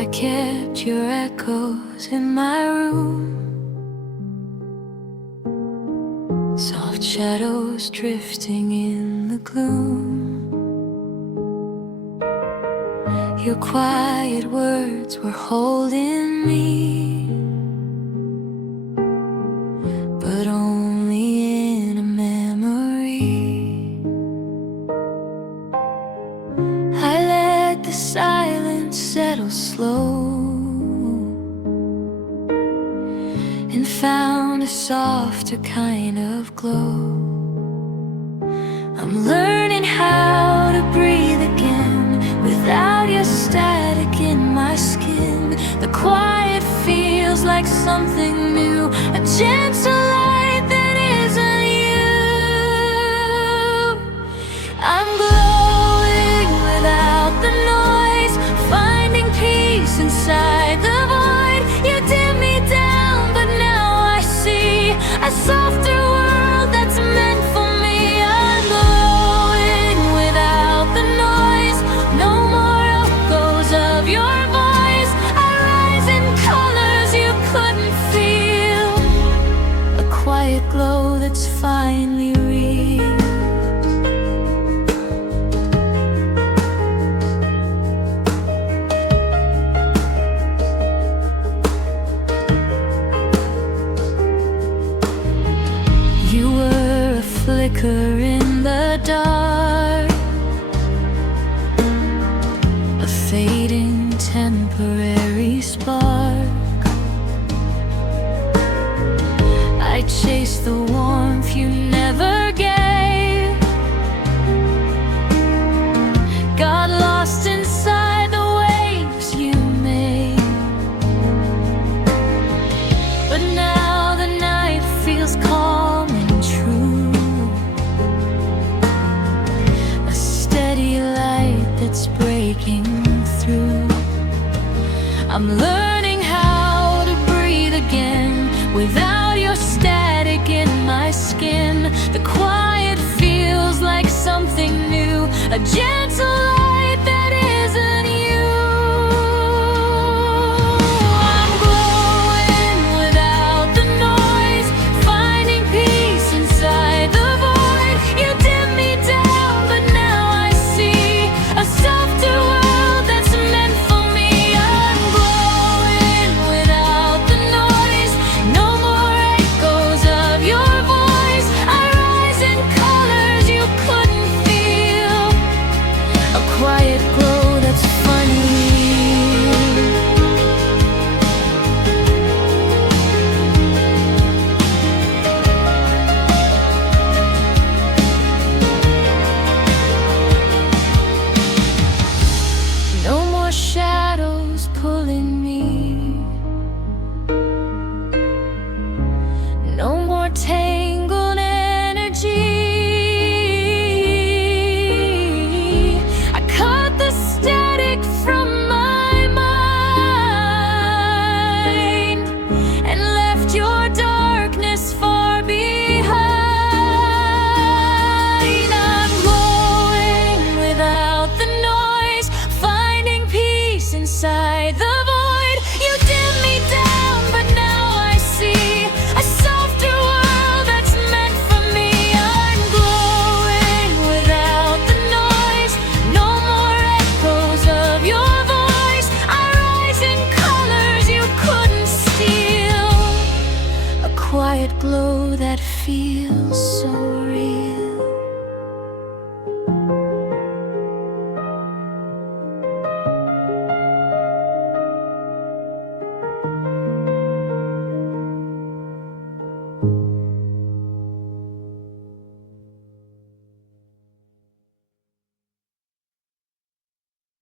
I kept your echoes in my room. Soft shadows drifting in the gloom. Your quiet words were holding me, but only in a memory. I let the silence settle slow and found a softer kind of glow. I'm learning how to breathe again without your static in my skin. The quiet feels like something new, a gentle light that isn't you. I'm glowing without the noise, finding peace inside the void. You dim me down, but now I see a softer world that's meant for me. I'm glowing without the noise, no more echoes of your voice. I rise in colors you couldn't feel, a quiet glow that's finally real. You were a flicker in the dark, a fading temporary spark. I chased the warmth you never gave, got lost inside the waves you made. But now the night feels calm and true, a steady light that's breaking through. I'm learning how to breathe again without your static in my skin. The quiet feels like something new, a gentle light that isn't you. I'm glowing without the noise, finding peace inside the void. You dim me down, but now I see a softer world that's meant for me. I'm glowing without the noise, no more echoes of your voice. I rise in colors you couldn't feel, a quiet glow that's funny. No more shadows pulling me, no more tangled energy. I cut the static from my mind and left your darkness far behind. I'm glowing without the noise, finding peace inside the void. You dim me down, but now I see a softer world that's meant for me. I'm glowing without the noise, no more echoes of your voice. I rise in colors you couldn't steal, a quiet glow that feels so real.